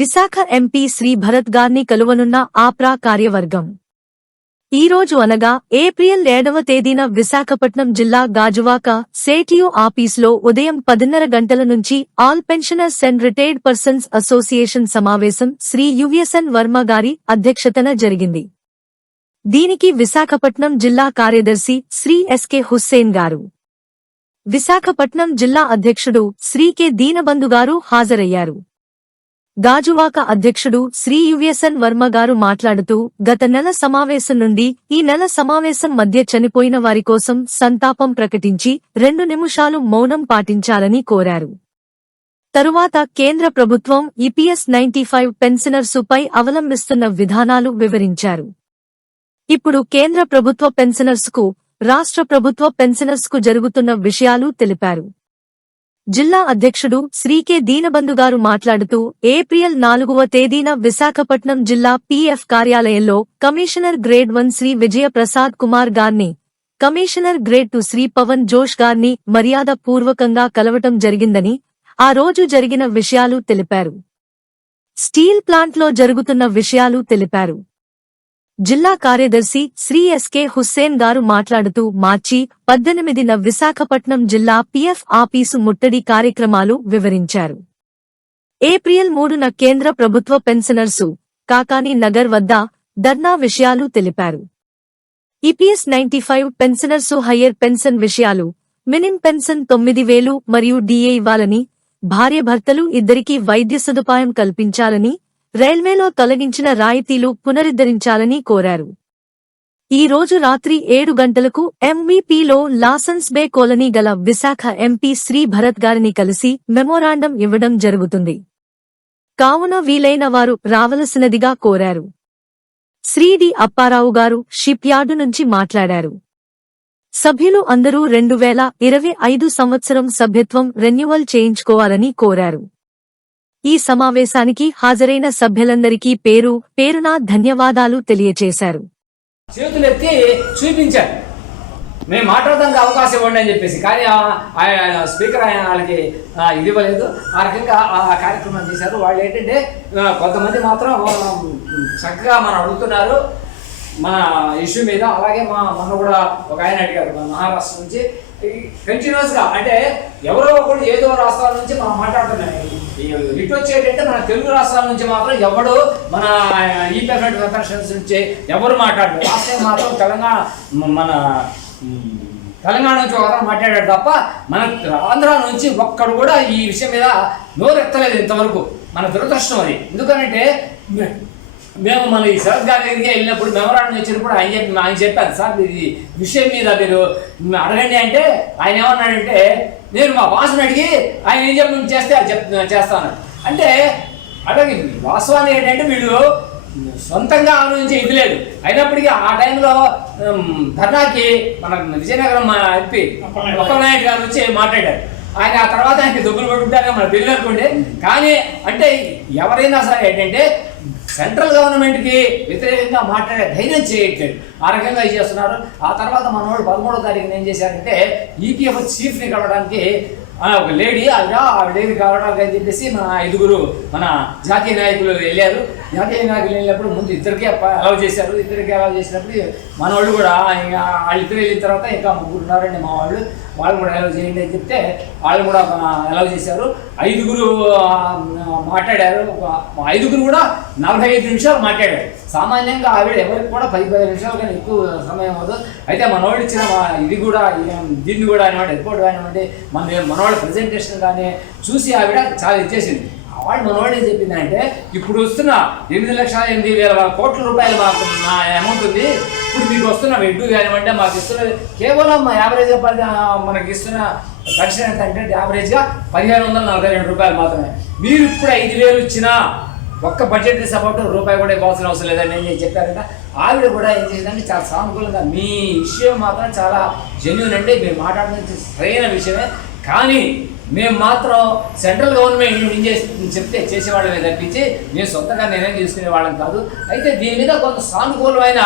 Visakha MP Shri Bharat గార్ని కలువనున్న ఆప్రా కార్యవర్గం. ఈ రోజు అనగా ఏప్రిల్ ఏడవ తేదీన విశాఖపట్నం జిల్లా గాజువాక సేటియు ఆఫీసులో ఉదయం పదిన్నర గంటల నుంచి all pensioners and retired persons association సమావేశం శ్రీ యువ్యసన్ వర్మ గారి అధ్యక్షతన జరిగింది. దీనికి విశాఖపట్నం జిల్లా కార్యదర్శి శ్రీ ఎస్కే హుస్సేన్ గారు. విశాఖపట్నం జిల్లా అధ్యక్షుడు శ్రీ కె దీనబంధు గారు హాజరయ్యారు. గాజువాక అధ్యక్షుడు శ్రీ యువ్యసన్ వర్మ గారు మాట్లాడుతూ గత నెల సమావేశం నుండి ఈ నెల సమావేశం మధ్య చనిపోయిన వారి కోసం సంతాపం ప్రకటించి రెండు నిమిషాలు మౌనం పాటించాలని కోరారు. తరువాత కేంద్ర ప్రభుత్వం ఈపీఎస్ నైన్టీ ఫైవ్ పెన్షనర్సుపై అవలంబిస్తున్న విధానాలు వివరించారు. ఇప్పుడు కేంద్ర ప్రభుత్వ పెన్షనర్స్కు రాష్ట్ర ప్రభుత్వ పెన్షనర్స్కు జరుగుతున్న విషయాలు తెలిపారు. జిల్లా అధ్యక్షుడు శ్రీ కె దీనబంధు గారు మాట్లాడుతూ ఏప్రిల్ నాలుగవ తేదీన విశాఖపట్నం జిల్లా పీఎఫ్ కార్యాలయంలో commissioner grade one Shri Vijaya Prasad Kumar గార్ని commissioner grade two Shri Pavan Josh గార్ని మర్యాద పూర్వకంగా కలవటం జరిగిందని ఆ రోజు జరిగిన విషయాలు తెలిపారు. స్టీల్ ప్లాంట్లో జరుగుతున్న విషయాలు తెలిపారు. జిల్లా కార్యదర్శి శ్రీ ఎస్కే హుస్సేన్ గారు మాట్లాడుతూ మార్చి పద్దెనిమిదిన విశాఖపట్నం జిల్లా పిఎఫ్ ఆఫీసు ముట్టడి కార్యక్రమాలు వివరించారు. ఏప్రిల్ మూడున కేంద్ర ప్రభుత్వ పెన్షనర్సు కాకాని నగర్ వద్ద ధర్నా విషయాలు తెలిపారు. EPS ninety five pensioners higher pension విషయాలు మినిమ్ పెన్షన్ తొమ్మిది వేలు మరియు డిఏ ఇవ్వాలని భార్యభర్తలు ఇద్దరికీ వైద్య సదుపాయం కల్పించాలని రైల్వేలో తొలగించిన రాయితీలు పునరుద్ధరించాలని కోరారు. ఈ రోజు రాత్రి ఏడు గంటలకు ఎంవీపీలో లాసన్స్ బే కాలనీ గల విశాఖ ఎంపీ శ్రీ భరత్ గారిని కలిసి మెమోరాండం ఇవ్వడం జరుగుతుంది. కావున వీలైన వారు రావలసినదిగా కోరారు. శ్రీ డి అప్పారావు గారు షిప్ యార్డు నుంచి మాట్లాడారు. సభ్యులు అందరూ రెండు వేల ఇరవై ఐదు సంవత్సరం సభ్యత్వం రెన్యువల్ చేయించుకోవాలని కోరారు. ఈ సమావేశానికి హాజరైన సభ్యులందరికీ పేరు పేరున ధన్యవాదాలు తెలియజేశారు. చేతులెత్తి చూపించారు. మేము మాట్లాడడానికి అవకాశం ఇవ్వండి అని చెప్పేసి. కానీ ఆయన స్పీకర్ ఆయన వాళ్ళకి ఇది ఇవ్వలేదు. ఆ రకంగా ఆ కార్యక్రమం చేశారు. వాళ్ళు ఏంటంటే కొంతమంది మాత్రం చక్కగా మనం అడుగుతున్నారు. మన ఇష్యూ మీద అలాగే మా మొన్న కూడా ఒక ఆయన అడిగారు మన మహారాష్ట్ర నుంచి. కంటిన్యూస్గా అంటే ఎవరో ఒకరు ఏదో రాష్ట్రాల నుంచి మనం మాట్లాడుతున్నాం. ఇటు వచ్చేటంటే మన తెలుగు రాష్ట్రాల నుంచి మాత్రం ఎవడు మన ఈ పేమెంట్ వెపరేషన్స్ నుంచి ఎవరు మాట్లాడరు లాస్ట్ టైం మాత్రం తెలంగాణ మన తెలంగాణ నుంచి ఒక మాట్లాడాడు తప్ప మన ఆంధ్ర నుంచి ఒక్కడు కూడా ఈ విషయం మీద నోరెత్తలేదు ఇంతవరకు. మన దురదృష్టం అది. ఎందుకనంటే మేము మన ఈ శరత్ గారి దగ్గరికి వెళ్ళినప్పుడు మెమరాండం వచ్చినప్పుడు ఆయన చెప్పి ఆయన చెప్పాను సార్ ఇది విషయం మీద మీరు అడగండి అంటే ఆయన ఏమన్నాడంటే నేను మా బాసుని అడిగి ఆయన ఏం చెప్పి చేస్తే అది చెప్ చేస్తాను. అంటే అడగి వాస్తవానికి ఏంటంటే వీడు సొంతంగా ఆలోచించే ఇది లేదు. అయినప్పటికీ ఆ టైంలో ధర్నాకి మన విజయనగరం మా ఎంపీ నాయుడు గారు వచ్చి మాట్లాడారు. ఆయన ఆ తర్వాత ఆయనకి దుబ్బులు పడుకుంటారు మన పిల్లలు అనుకోండి కానీ అంటే ఎవరైనా సరే ఏంటంటే సెంట్రల్ గవర్నమెంట్కి వ్యతిరేకంగా మాట్లాడే ధైర్యం చేయట్లేదు. ఆ రకంగా ఇది చేస్తున్నారు? ఆ తర్వాత మనోడు పదమూడో తారీఖున ఏం చేశారంటే ఈపీఎఫ్ చీఫ్ని కలవడానికి ఒక లేడీ ఆవిడ ఆవిడ కావడానికి అని చెప్పేసి మన ఐదుగురు మన జాతీయ నాయకులు వెళ్ళారు. జాతీయ నాకు వెళ్ళినప్పుడు ముందు ఇద్దరికి అలౌ చేశారు. ఇద్దరికి అలౌ చేసినప్పుడు మన వాళ్ళు కూడా వాళ్ళు వాళ్ళిద్దరు వెళ్ళిన తర్వాత ఇంకా ముగ్గురు ఉన్నారండి మా వాళ్ళు. వాళ్ళు కూడా అలౌ చేయండి అని చెప్తే వాళ్ళు కూడా అలౌ చేశారు. ఐదుగురు మాట్లాడారు. ఐదుగురు కూడా నలభై ఐదు నిమిషాలు మాట్లాడారు. సామాన్యంగా ఆవిడ ఎవరికి కూడా పది పది నిమిషాలు కానీ ఎక్కువ సమయం అవ్వదు. అయితే మనోళ్ళు ఇచ్చిన మా- ఇది కూడా దీన్ని కూడా అనమాట రిపోర్ట్ కానివ్వండి మన మనవాళ్ళ ప్రజెంటేషన్ కానీ చూసి ఆవిడ చాలా ఇచ్చేసింది. వాళ్ళు మనవాడు ఏం చెప్పిందంటే ఇప్పుడు వస్తున్న ఎనిమిది లక్షల ఎనిమిది వేల కోట్ల రూపాయలు మాకు నా అమౌంట్ ఉంది. ఇప్పుడు మీకు వస్తున్న వెడ్డు కానివ్వండి మాకు ఇస్తున్న కేవలం యావరేజ్ మనకి ఇస్తున్న పెన్షన్ ఎంత అంటే యావరేజ్గా పదిహేను వందల నలభై రెండు రూపాయలు మాత్రమే. మీరు ఇప్పుడు ఐదు వేలు ఇచ్చినా ఒక్క బడ్జెట్ సపోర్ట్ రూపాయి కూడా ఇవ్వాల్సిన అవసరం లేదని నేను చెప్పారంట ఆవిడ కూడా ఏం చేసిందంటే చాలా సానుకూలంగా మీ విషయం మాత్రం చాలా జెన్యున్ అండి మీరు మాట్లాడుతున్న సరైన విషయమే. కానీ మేము మాత్రం సెంట్రల్ గవర్నమెంట్ ఏం చేసి చెప్తే చేసేవాళ్ళమే తప్పించి మేము సొంతంగా నిర్ణయం తీసుకునే వాళ్ళం కాదు. అయితే దీని మీద కొంత సానుకూలమైన